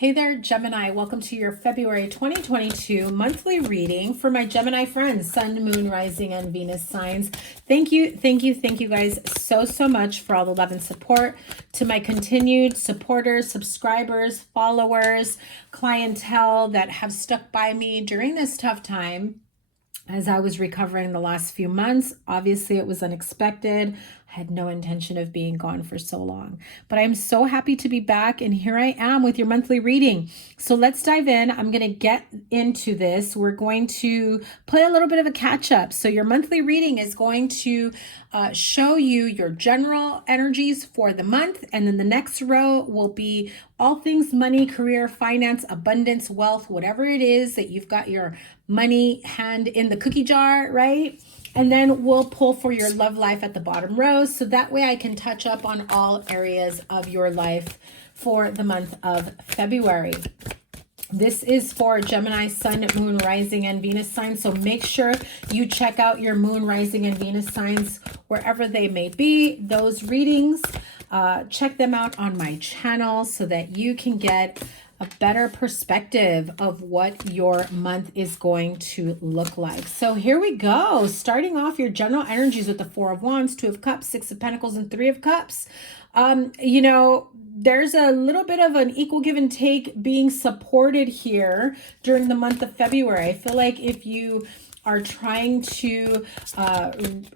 Hey there, Gemini. Welcome to your February 2022 monthly reading for my Gemini friends, Sun, Moon, Rising, and Venus signs. Thank you guys so much for all the love and support. To my continued supporters, subscribers, followers, clientele that have stuck by me during this tough time as I was recovering the last few months. Obviously, it was unexpected. I had no intention of being gone for so long, but I'm so happy to be back, and here I am with your monthly reading. So let's dive in. I'm going to get into this. We're going to play a little bit of a catch up. So your monthly reading is going to show you your general energies for the month, and then the next row will be all things money, career, finance, abundance, wealth, whatever it is that you've got your money hand in the cookie jar, right? And then we'll pull for your love life at the bottom row. So that way I can touch up on all areas of your life for the month of February. This is for Gemini, Sun, Moon, Rising, and Venus signs. So make sure you check out your Moon, Rising, and Venus signs wherever they may be. Those readings, check them out on my channel so that you can get a better perspective of what your month is going to look like. So here we go. Starting off your general energies with the Four of Wands, Two of Cups, Six of Pentacles, and Three of Cups. You know, there's a little bit of an equal give and take being supported here during the month of February. I feel like if you are trying to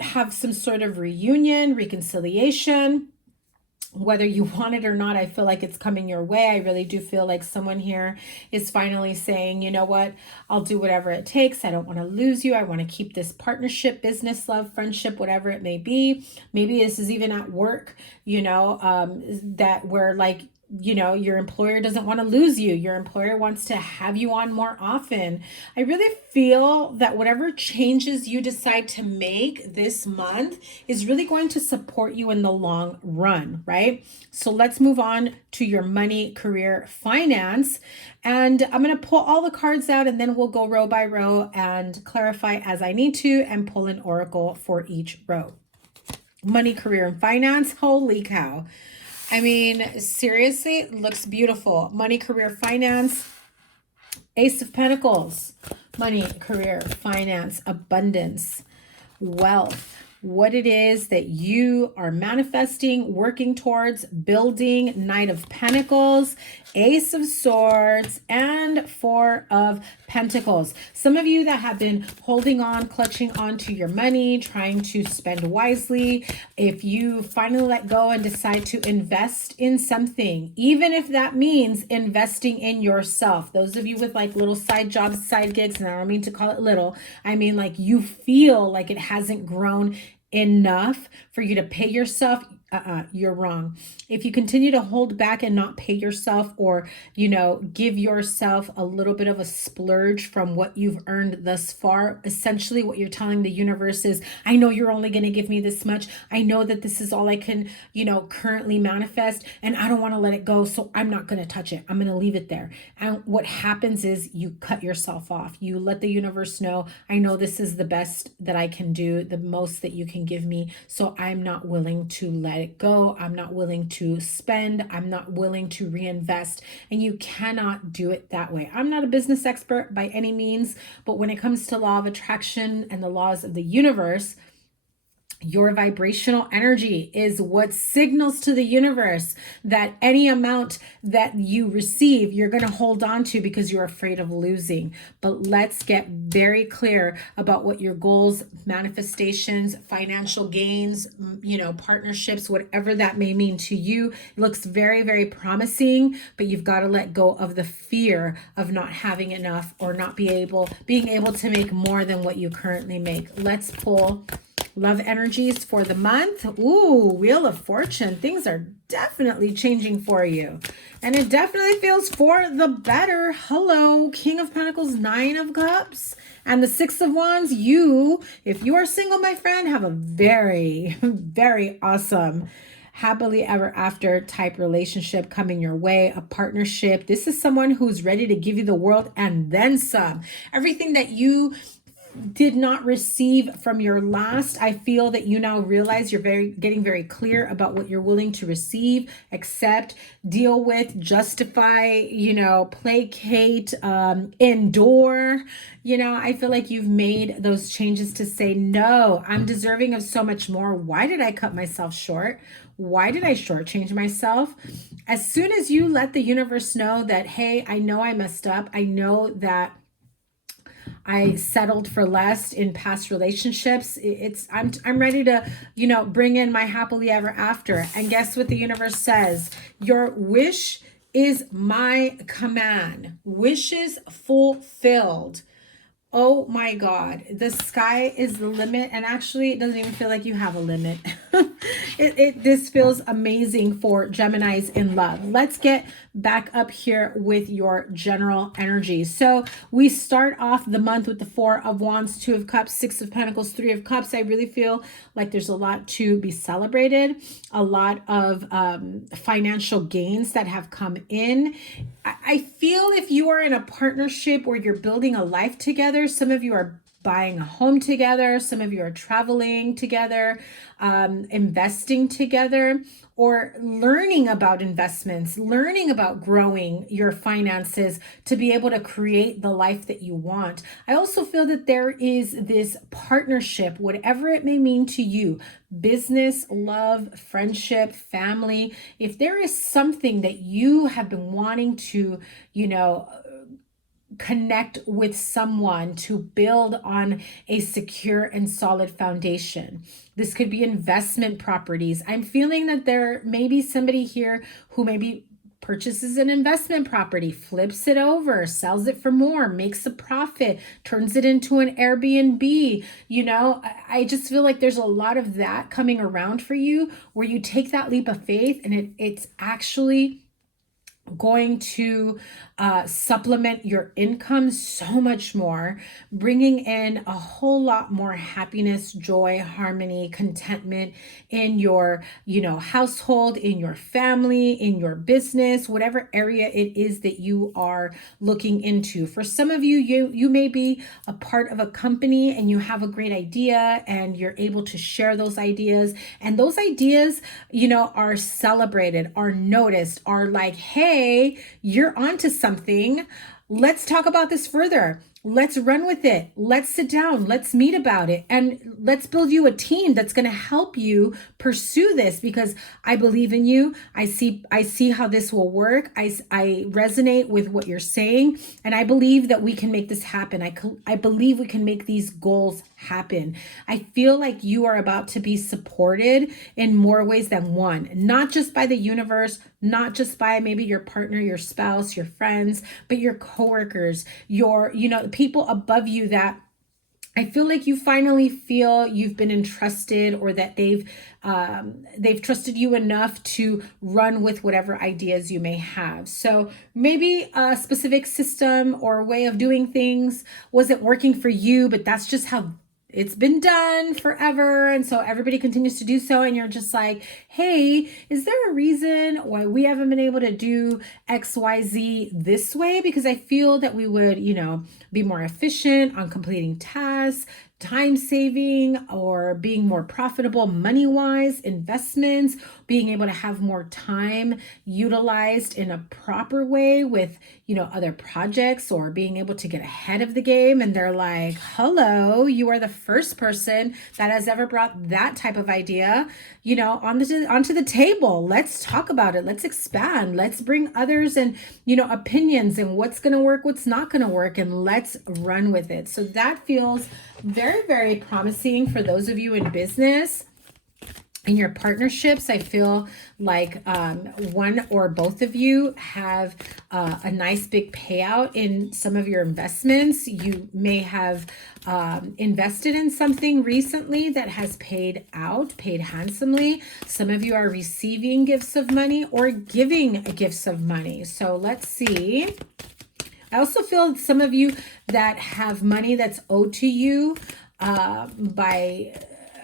have some sort of reunion, reconciliation, whether you want it or not, I feel like it's coming your way. I really do feel like someone here is finally saying, you know what, I'll do whatever it takes. I don't want to lose you. I want to keep this partnership, business, love, friendship, whatever it may be. Maybe this is even at work, you know, that where like, you know, your employer doesn't want to lose you. Your employer wants to have you on more often. I really feel that whatever changes you decide to make this month is really going to support you in the long run, right? So let's move on to your money, career, finance. And I'm going to pull all the cards out, and then we'll go row by row and clarify as I need to and pull an oracle for each row. Money, career, and finance. Holy cow. I mean, seriously, it looks beautiful. Money, career, finance, Ace of Pentacles, money, career, finance, abundance, wealth, what it is that you are manifesting, working towards, building, Knight of Pentacles, Ace of Swords, and Four of Pentacles. Some of you that have been holding on, clutching onto your money, trying to spend wisely, if you finally let go and decide to invest in something, even if that means investing in yourself, those of you with like little side jobs, side gigs, and I don't mean to call it little, I mean like you feel like it hasn't grown enough for you to pay yourself, you're wrong. If you continue to hold back and not pay yourself, or, you know, give yourself a little bit of a splurge from what you've earned thus far, essentially what you're telling the universe is, I know you're only going to give me this much. I know that this is all I can, you know, currently manifest, and I don't want to let it go. So I'm not going to touch it. I'm going to leave it there. And what happens is you cut yourself off. You let the universe know, I know this is the best that I can do, the most that you can give me. So I'm not willing to let it go. I'm not willing to spend. I'm not willing to reinvest. And you cannot do it that way. I'm not a business expert by any means, but when it comes to law of attraction and the laws of the universe, your vibrational energy is what signals to the universe that any amount that you receive, you're going to hold on to because you're afraid of losing. But let's get very clear about what your goals, manifestations, financial gains, you know, partnerships, whatever that may mean to you. It looks very, very promising, but you've got to let go of the fear of not having enough or not being able to make more than what you currently make. Let's pull love energies for the month. Ooh, Wheel of Fortune. Things are definitely changing for you. And it definitely feels for the better. Hello, King of Pentacles, Nine of Cups, and the Six of Wands. You, if you are single, my friend, have a very, very awesome happily ever after type relationship coming your way, a partnership. This is someone who's ready to give you the world and then some. Everything that you did not receive from your last, I feel that you now realize you're getting very clear about what you're willing to receive, accept, deal with, justify, you know, placate, endure. You know, I feel like you've made those changes to say, no, I'm deserving of so much more. Why did I cut myself short? Why did I shortchange myself? As soon as you let the universe know that, hey, I know I messed up. I know that I settled for less in past relationships. I'm ready to, you know, bring in my happily ever after. And guess what the universe says? Your wish is my command. Wishes fulfilled. Oh my God, the sky is the limit. And actually, it doesn't even feel like you have a limit. This feels amazing for Geminis in love. Let's get back up here with your general energy. So we start off the month with the 4 of Wands, 2 of Cups, 6 of Pentacles, 3 of Cups. I really feel like there's a lot to be celebrated, a lot of financial gains that have come in. I feel if you are in a partnership where you're building a life together, some of you are buying a home together, some of you are traveling together, investing together, or learning about investments, learning about growing your finances to be able to create the life that you want. I also feel that there is this partnership, whatever it may mean to you, business, love, friendship, family. If there is something that you have been wanting to, you know, connect with someone to build on a secure and solid foundation. This could be investment properties. I'm feeling that there may be somebody here who maybe purchases an investment property, flips it over, sells it for more, makes a profit, turns it into an Airbnb. You know, I just feel like there's a lot of that coming around for you where you take that leap of faith and it's actually going to supplement your income so much more, bringing in a whole lot more happiness, joy, harmony, contentment in your, you know, household, in your family, in your business, whatever area it is that you are looking into. For some of you, you may be a part of a company and you have a great idea and you're able to share those ideas, and those ideas, you know, are celebrated, are noticed, are like, hey, you're onto something. Let's talk about this further. Let's run with it. Let's sit down. Let's meet about it. And let's build you a team that's going to help you pursue this, because I believe in you. I see how this will work. I resonate with what you're saying. And I believe that we can make this happen. I believe we can make these goals happen. I feel like you are about to be supported in more ways than one, not just by the universe, not just by maybe your partner, your spouse, your friends, but your coworkers, your, you know, people above you that I feel like you finally feel you've been entrusted, or that they've trusted you enough to run with whatever ideas you may have. So maybe a specific system or way of doing things wasn't working for you, but that's just how it's been done forever. And so everybody continues to do so. And you're just like, hey, is there a reason why we haven't been able to do XYZ this way? Because I feel that we would, you know, be more efficient on completing tasks, time saving, or being more profitable money-wise, investments, being able to have more time utilized in a proper way with, you know, other projects, or being able to get ahead of the game. And they're like, hello, you are the first person that has ever brought that type of idea, you know, onto the table. Let's talk about it. Let's expand. Let's bring others and, you know, opinions and what's going to work, what's not going to work, and let's run with it. So that feels very, very promising for those of you in business. In your partnerships, I feel like one or both of you have a nice big payout in some of your investments. You may have invested in something recently that has paid out, paid handsomely. Some of you are receiving gifts of money or giving gifts of money. So let's see. I also feel some of you that have money that's owed to you by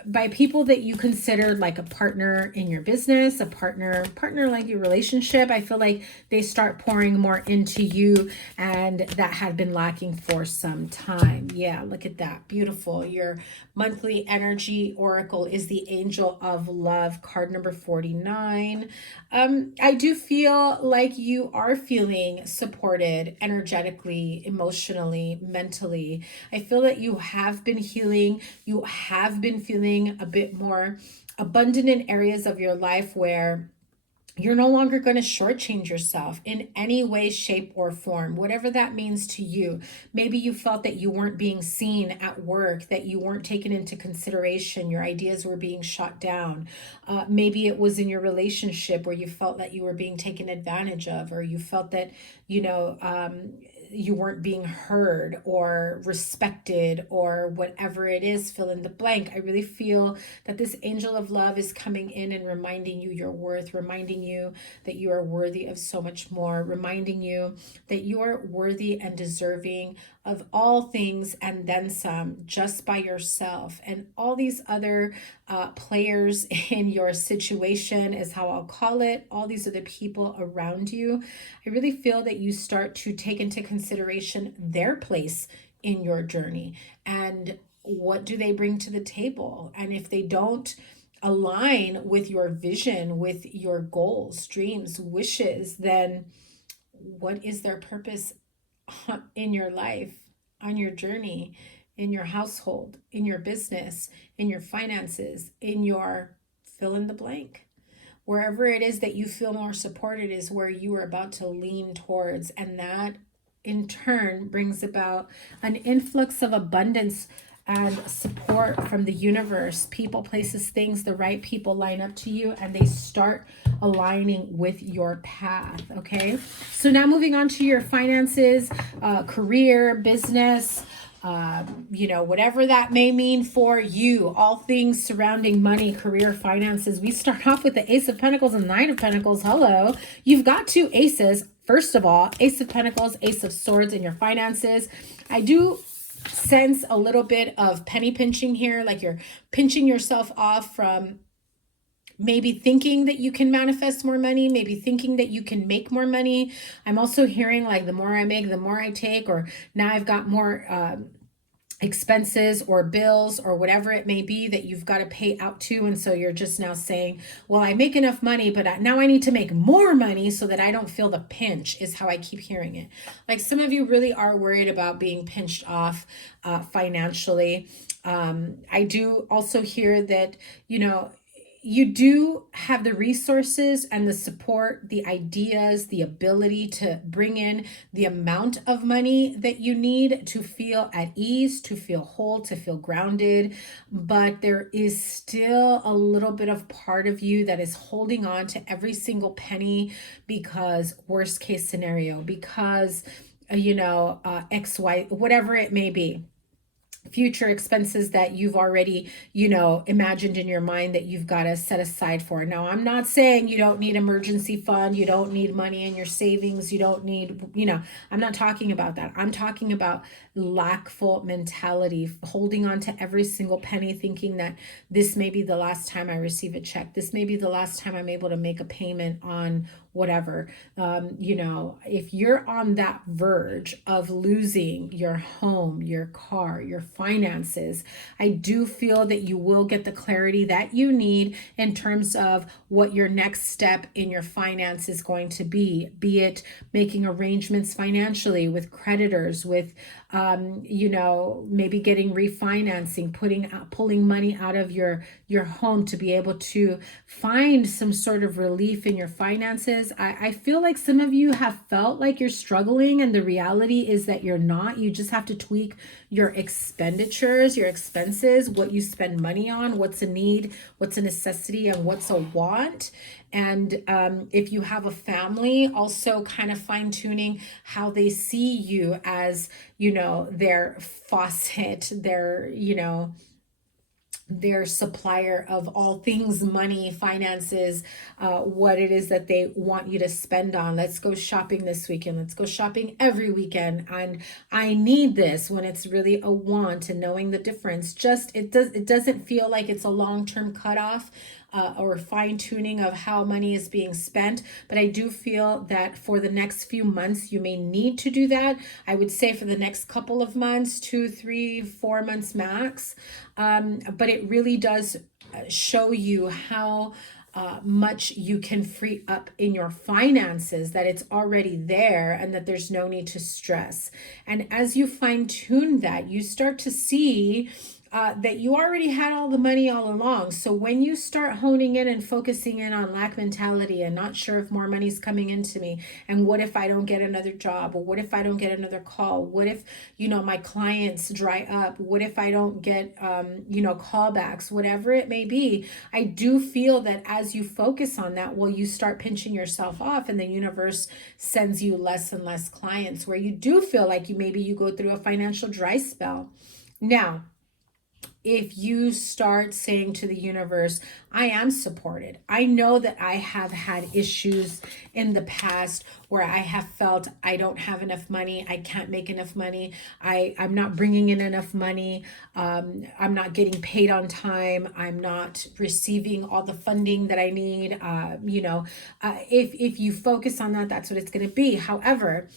by people that you considered like a partner in your business, a partner like your relationship. I feel like they start pouring more into you, and that had been lacking for some time. Yeah, look at that. Beautiful. Your monthly energy oracle is the Angel of Love, card number 49. I do feel like you are feeling supported energetically, emotionally, mentally. I feel that you have been healing. You have been feeling a bit more abundant in areas of your life where you're no longer going to shortchange yourself in any way, shape, or form, whatever that means to you. Maybe you felt that you weren't being seen at work, that you weren't taken into consideration, your ideas were being shot down. Maybe it was in your relationship where you felt that you were being taken advantage of, or you felt that, you weren't being heard or respected, or whatever it is, fill in the blank. I really feel that this Angel of Love is coming in and reminding you your worth, reminding you that you are worthy of so much more, reminding you that you are worthy and deserving of all things and then some, just by yourself. And all these other players in your situation is how I'll call it, all these other people around you. I really feel that you start to take into consideration their place in your journey, and what do they bring to the table. And if they don't align with your vision, with your goals, dreams, wishes, then what is their purpose in your life, on your journey, in your household, in your business, in your finances, in your fill in the blank? Wherever it is that you feel more supported is where you are about to lean towards. And that in turn brings about an influx of abundance and support from the universe. People, places, things, the right people line up to you, and they start aligning with your path. Okay, so now moving on to your finances, career, business, whatever that may mean for you, all things surrounding money, career, finances. We start off with the Ace of Pentacles and Nine of Pentacles. Hello, you've got two aces. First of all, Ace of Pentacles, Ace of Swords in your finances. I do sense a little bit of penny pinching here, like you're pinching yourself off from maybe thinking that you can manifest more money, maybe thinking that you can make more money. I'm also hearing like the more I make, the more I take, or now I've got more expenses or bills or whatever it may be that you've got to pay out to. And so you're just now saying, well, I make enough money, but now I need to make more money so that I don't feel the pinch, is how I keep hearing it. Like some of you really are worried about being pinched off financially. I do also hear that, you do have the resources and the support, the ideas, the ability to bring in the amount of money that you need to feel at ease, to feel whole, to feel grounded. But there is still a little bit of part of you that is holding on to every single penny because worst case scenario, because, X, Y, whatever it may be. Future expenses that you've already, imagined in your mind that you've got to set aside for. Now, I'm not saying you don't need emergency fund, you don't need money in your savings, you don't need, I'm not talking about that. I'm talking about lackful mentality, holding on to every single penny, thinking that this may be the last time I receive a check. This may be the last time I'm able to make a payment on whatever. If you're on that verge of losing your home, your car, your finances, I do feel that you will get the clarity that you need in terms of what your next step in your finance is going to be it making arrangements financially with creditors, with maybe getting refinancing, pulling money out of your home to be able to find some sort of relief in your finances. I feel like some of you have felt like you're struggling, and the reality is that you're not. You just have to tweak your expenditures, your expenses, what you spend money on, what's a need, what's a necessity, and what's a want. And if you have a family, also kind of fine tuning how they see you as, their faucet, their, their supplier of all things money, finances, what it is that they want you to spend on. Let's go shopping this weekend. Let's go shopping every weekend. And I need this, when it's really a want, and knowing the difference. Just it doesn't feel like it's a long-term cutoff. Or fine tuning of how money is being spent. But I do feel that for the next few months, you may need to do that. I would say for the next couple of months, 2, 3, 4 months max. But it really does show you how much you can free up in your finances, that it's already there and that there's no need to stress. And as you fine tune that, you start to see that you already had all the money all along. So when you start honing in and focusing in on lack mentality and not sure if more money's coming into me, and what if I don't get another job, or what if I don't get another call, what if, my clients dry up, what if I don't get, callbacks, whatever it may be, I do feel that as you focus on that, well, you start pinching yourself off, and the universe sends you less and less clients, where you do feel like you go through a financial dry spell. Now, if you start saying to the universe, I am supported. I know that I have had issues in the past where I have felt I don't have enough money. I can't make enough money. I'm not bringing in enough money. I'm not getting paid on time. I'm not receiving all the funding that I need. If you focus on that, that's what it's going to be. However,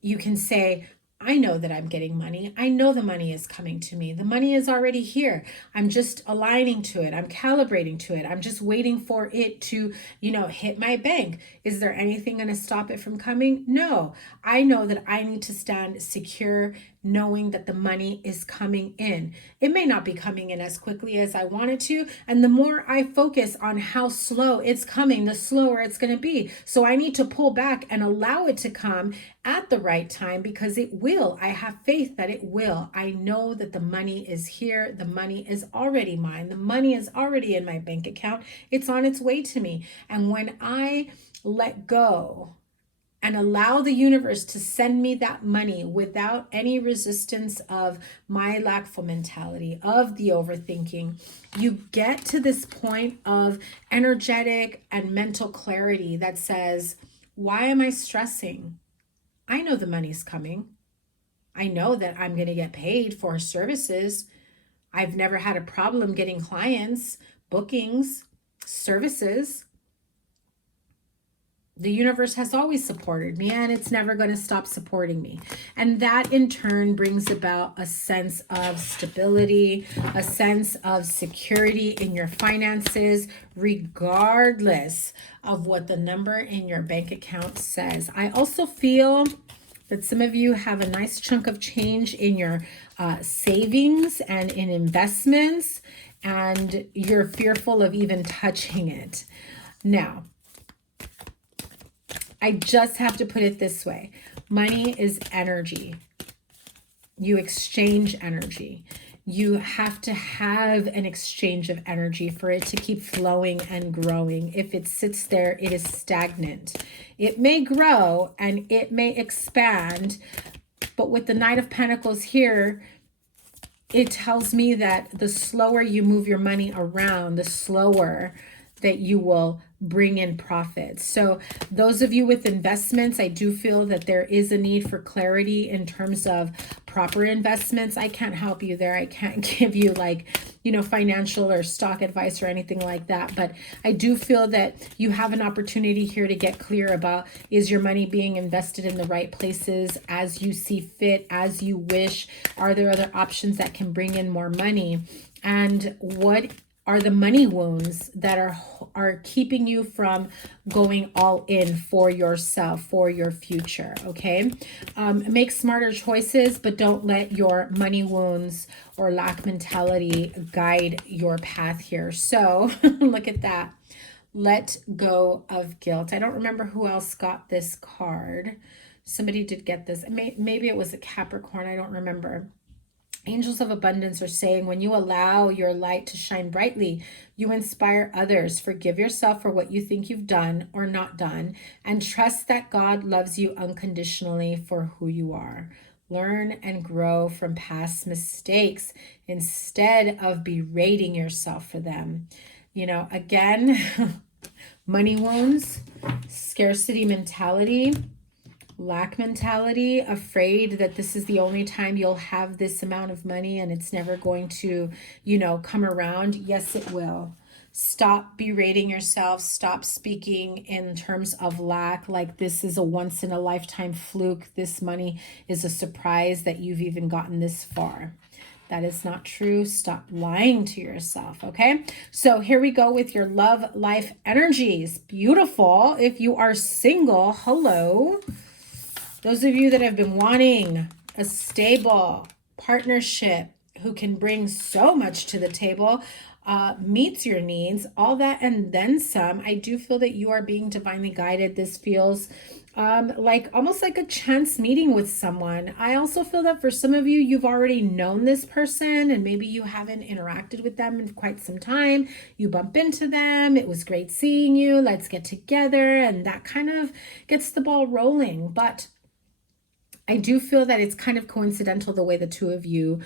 you can say, I know that I'm getting money. I know the money is coming to me. The money is already here. I'm just aligning to it. I'm calibrating to it. I'm just waiting for it to, hit my bank. Is there anything going to stop it from coming? No. I know that I need to stand secure, knowing that the money is coming in. It may not be coming in as quickly as I want it to. And the more I focus on how slow it's coming, the slower it's going to be. So I need to pull back and allow it to come at the right time, because it will. I have faith that it will. I know that the money is here. The money is already mine. The money is already in my bank account. It's on its way to me. And when I let go and allow the universe to send me that money without any resistance of my lackful mentality, of the overthinking, you get to this point of energetic and mental clarity that says, why am I stressing? I know the money's coming. I know that I'm going to get paid for services. I've never had a problem getting clients, bookings, services. The universe has always supported me, and it's never going to stop supporting me. And that in turn brings about a sense of stability, a sense of security in your finances, regardless of what the number in your bank account says. I also feel that some of you have a nice chunk of change in your savings and in investments, and you're fearful of even touching it. Now, I just have to put it this way. Money is energy. You exchange energy. You have to have an exchange of energy for it to keep flowing and growing. If it sits there, it is stagnant. It may grow and it may expand, but with the Knight of Pentacles here, it tells me that the slower you move your money around, the slower that you will bring in profits. So those of you with investments, I do feel that there is a need for clarity in terms of proper investments. I can't help you there. I can't give you financial or stock advice or anything like that. But I do feel that you have an opportunity here to get clear about, is your money being invested in the right places as you see fit, as you wish? Are there other options that can bring in more money? And what are the money wounds that are keeping you from going all in for yourself, for your future, okay? Make smarter choices, but don't let your money wounds or lack mentality guide your path here. So look at that. Let go of guilt. I don't remember who else got this card. Somebody did get this. Maybe it was a Capricorn. I don't remember. Angels of Abundance are saying, when you allow your light to shine brightly, you inspire others. Forgive yourself for what you think you've done or not done, and trust that God loves you unconditionally for who you are. Learn and grow from past mistakes instead of berating yourself for them. You know, again, money wounds, scarcity mentality, lack mentality, afraid that this is the only time you'll have this amount of money and it's never going to, you know, come around. Yes, it will. Stop berating yourself. Stop speaking in terms of lack, like this is a once in a lifetime fluke. This money is a surprise that you've even gotten this far. That is not true. Stop lying to yourself, okay? So here we go with your love life energies. Beautiful. If you are single, hello. Those of you that have been wanting a stable partnership who can bring so much to the table, meets your needs, all that and then some. I do feel that you are being divinely guided. This feels like almost like a chance meeting with someone. I also feel that for some of you, you've already known this person and maybe you haven't interacted with them in quite some time. You bump into them. It was great seeing you. Let's get together. And that kind of gets the ball rolling. But I do feel that it's kind of coincidental the way the two of you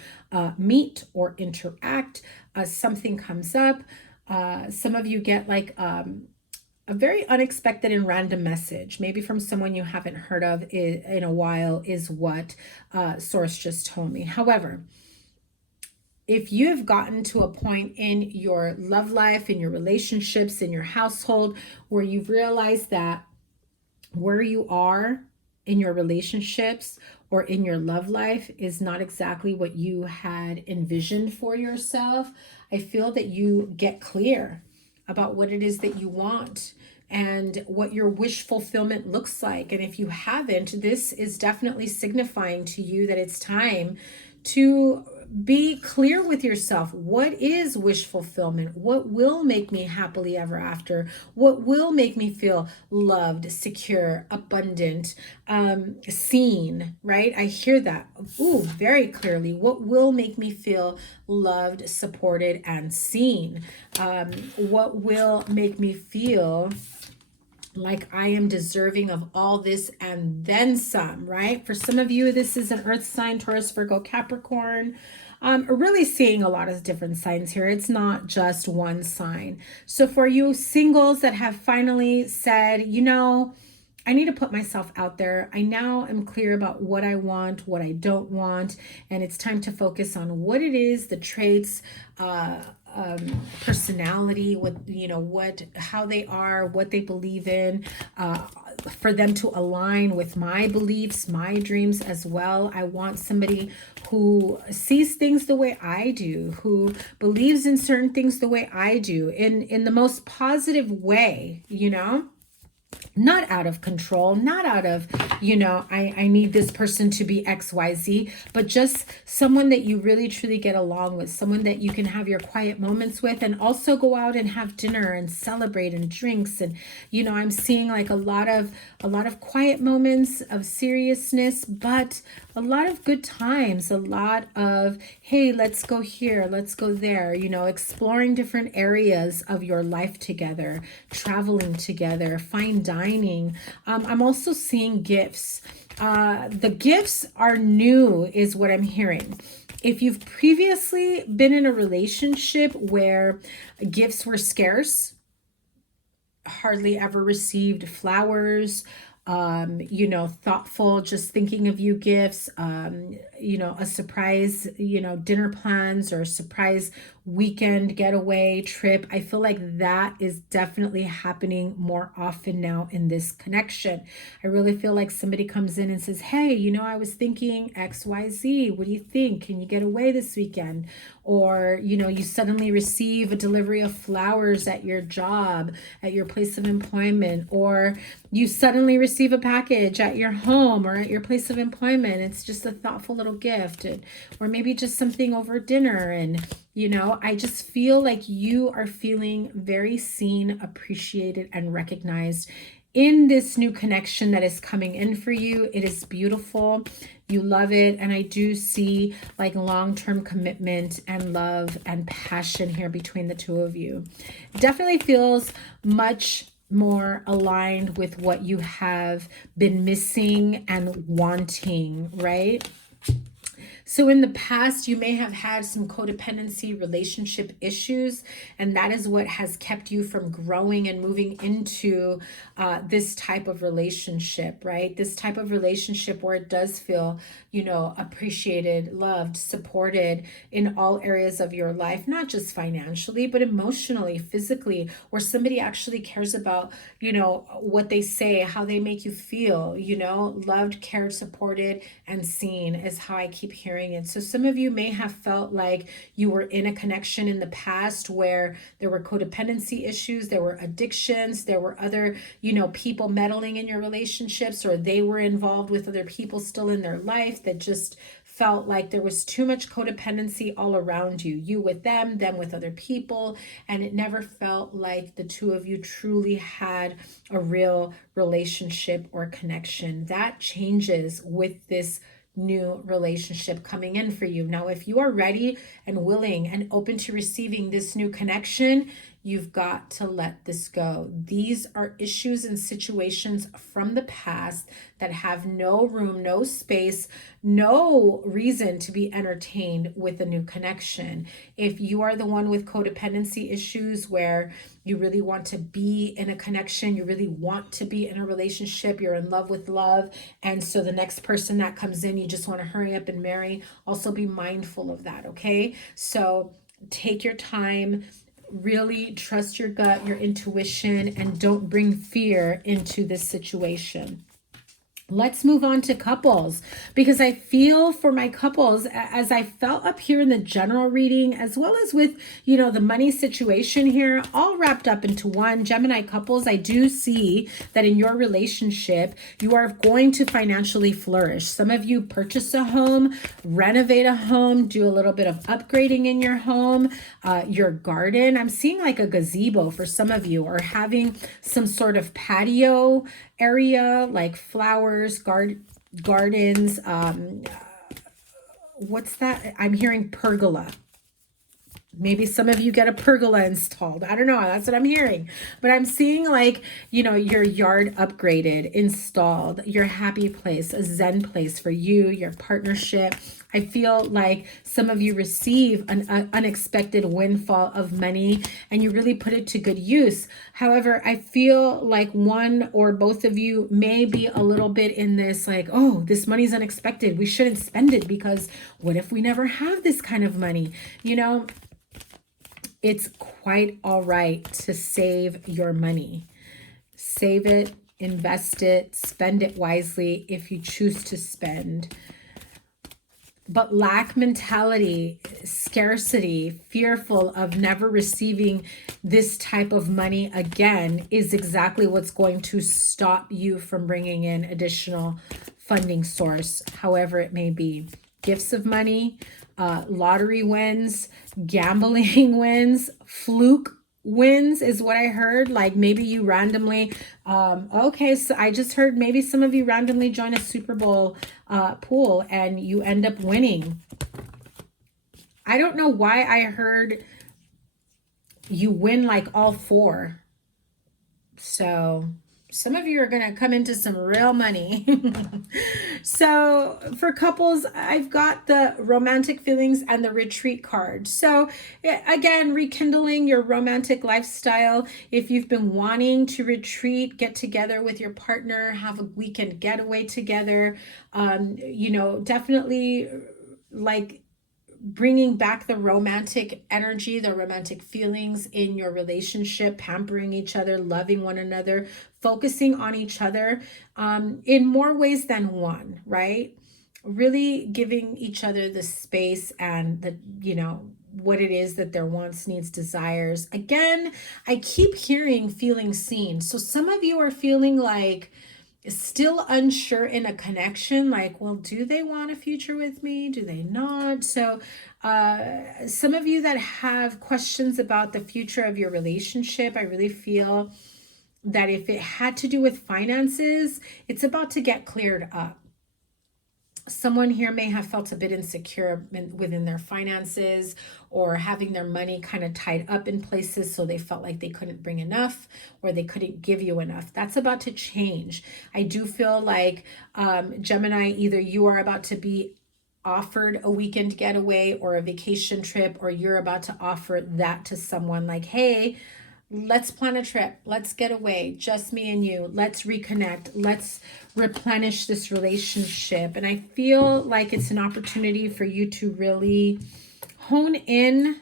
meet or interact. Something comes up. Some of you get like a very unexpected and random message, maybe from someone you haven't heard of in a while, is what Source just told me. However, if you have gotten to a point in your love life, in your relationships, in your household, where you've realized that where you are in your relationships or in your love life is not exactly what you had envisioned for yourself, I feel that you get clear about what it is that you want and what your wish fulfillment looks like. And if you haven't, this is definitely signifying to you that it's time to be clear with yourself. What is wish fulfillment? What will make me happily ever after? What will make me feel loved, secure, abundant, seen, right? I hear that. Ooh, very clearly. What will make me feel loved, supported, and seen? What will make me feel like I am deserving of all this and then some, right? For some of you, this is an earth sign, Taurus, Virgo, Capricorn. Really seeing a lot of different signs here. It's not just one sign. So for you singles that have finally said, you know, I need to put myself out there. I now am clear about what I want, what I don't want, and it's time to focus on what it is, the traits, personality, what, you know, what, how they are, what they believe in, for them to align with my beliefs, my dreams as well. I want somebody who sees things the way I do, who believes in certain things the way I do, in the most positive way, you know? Not out of control, not out of, you know, I need this person to be XYZ, but just someone that you really truly get along with, someone that you can have your quiet moments with and also go out and have dinner and celebrate and drinks. And, you know, I'm seeing like a lot of quiet moments of seriousness, but a lot of good times, a lot of, hey, let's go here, let's go there, you know, exploring different areas of your life together, traveling together, fine dining. I'm also seeing gifts. The gifts are new is what I'm hearing. If you've previously been in a relationship where gifts were scarce, hardly ever received flowers, you know, thoughtful, just thinking of you gifts, you know, a surprise, you know, dinner plans or a surprise weekend getaway trip. I feel like that is definitely happening more often now in this connection. I really feel like somebody comes in and says, hey, you know, I was thinking XYZ. What do you think? Can you get away this weekend? Or, you know, you suddenly receive a delivery of flowers at your job, at your place of employment, or you suddenly receive a package at your home or at your place of employment. It's just a thoughtful little gift, or maybe just something over dinner. And, you know, I just feel like you are feeling very seen, appreciated, and recognized in this new connection that is coming in for you. It is beautiful. You love it. And I do see like long-term commitment and love and passion here between the two of you. It definitely feels much more aligned with what you have been missing and wanting, right? So in the past, you may have had some codependency relationship issues, and that is what has kept you from growing and moving into this type of relationship, right? This type of relationship where it does feel, you know, appreciated, loved, supported in all areas of your life, not just financially, but emotionally, physically, where somebody actually cares about, you know, what they say, how they make you feel, you know, loved, cared, supported, and seen is how I keep hearing it. So some of you may have felt like you were in a connection in the past where there were codependency issues, there were addictions, there were other, you know, people meddling in your relationships, or they were involved with other people still in their life that just felt like there was too much codependency all around you, you with them with other people, and it never felt like the two of you truly had a real relationship or connection. That changes with this new relationship coming in for you. Now, if you are ready and willing and open to receiving this new connection, you've got to let this go. These are issues and situations from the past that have no room, no space, no reason to be entertained with a new connection. If you are the one with codependency issues where you really want to be in a connection, you really want to be in a relationship, you're in love with love, and so the next person that comes in, you just want to hurry up and marry, also be mindful of that, okay? So take your time, really trust your gut, your intuition, and don't bring fear into this situation. Let's move on to couples, because I feel for my couples, as I felt up here in the general reading, as well as with, you know, the money situation here, all wrapped up into one. Gemini couples, I do see that in your relationship, you are going to financially flourish. Some of you purchase a home, renovate a home, do a little bit of upgrading in your home, your garden. I'm seeing like a gazebo for some of you, or having some sort of patio area, like flowers, gardens. What's that? I'm hearing pergola. Maybe some of you get a pergola installed. I don't know. That's what I'm hearing. But I'm seeing like, you know, your yard upgraded, installed, your happy place, a zen place for you, your partnership. I feel like some of you receive an unexpected windfall of money and you really put it to good use. However, I feel like one or both of you may be a little bit in this like, oh, this money's unexpected. We shouldn't spend it because what if we never have this kind of money? You know, it's quite all right to save your money. Save it, invest it, spend it wisely if you choose to spend. But lack mentality, scarcity, fearful of never receiving this type of money again is exactly what's going to stop you from bringing in additional funding source, however it may be. Gifts of money, lottery wins, gambling wins, fluke wins is what I heard. Like maybe you randomly, okay, so I just heard maybe some of you randomly join a Super Bowl pool and you end up winning. I don't know why I heard you win like all four. So some of you are going to come into some real money. So for couples, I've got the romantic feelings and the retreat card. So again, rekindling your romantic lifestyle. If you've been wanting to retreat, get together with your partner, have a weekend getaway together, you know, definitely like bringing back the romantic energy, the romantic feelings in your relationship, pampering each other, loving one another, focusing on each other in more ways than one, right? Really giving each other the space and the, you know, what it is that their wants, needs, desires. Again, I keep hearing feeling seen. So some of you are feeling like still unsure in a connection, like, well, do they want a future with me? Do they not? So some of you that have questions about the future of your relationship, I really feel that if it had to do with finances, it's about to get cleared up. Someone here may have felt a bit insecure within their finances, or having their money kind of tied up in places so they felt like they couldn't bring enough or they couldn't give you enough. That's about to change. I do feel like Gemini, either you are about to be offered a weekend getaway or a vacation trip, or you're about to offer that to someone, like, hey, let's plan a trip. Let's get away. Just me and you. Let's reconnect. Let's replenish this relationship. And I feel like it's an opportunity for you to really hone in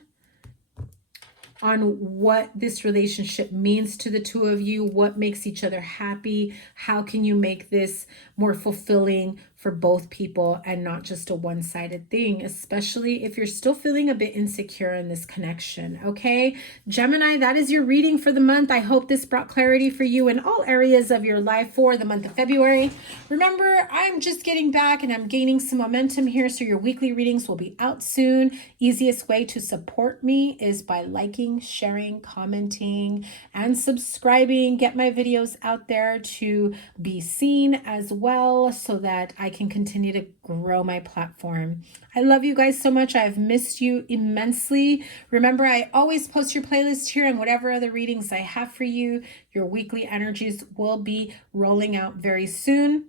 on what this relationship means to the two of you, what makes each other happy, how can you make this more fulfilling for both people and not just a one-sided thing, especially if you're still feeling a bit insecure in this connection, okay? Gemini, that is your reading for the month. I hope this brought clarity for you in all areas of your life for the month of February. Remember, I'm just getting back and I'm gaining some momentum here, so your weekly readings will be out soon. Easiest way to support me is by liking, sharing, commenting, and subscribing. Get my videos out there to be seen as well, so that I can continue to grow my platform. I love you guys so much. I've missed you immensely. Remember, I always post your playlist here and whatever other readings I have for you. Your weekly energies will be rolling out very soon.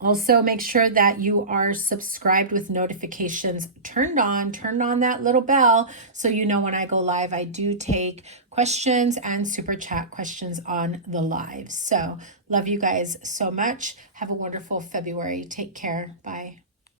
Also, make sure that you are subscribed with notifications turned on. Turn on that little bell so you know when I go live. I do take questions and super chat questions on the live. So, love you guys so much. Have a wonderful February. Take care. Bye.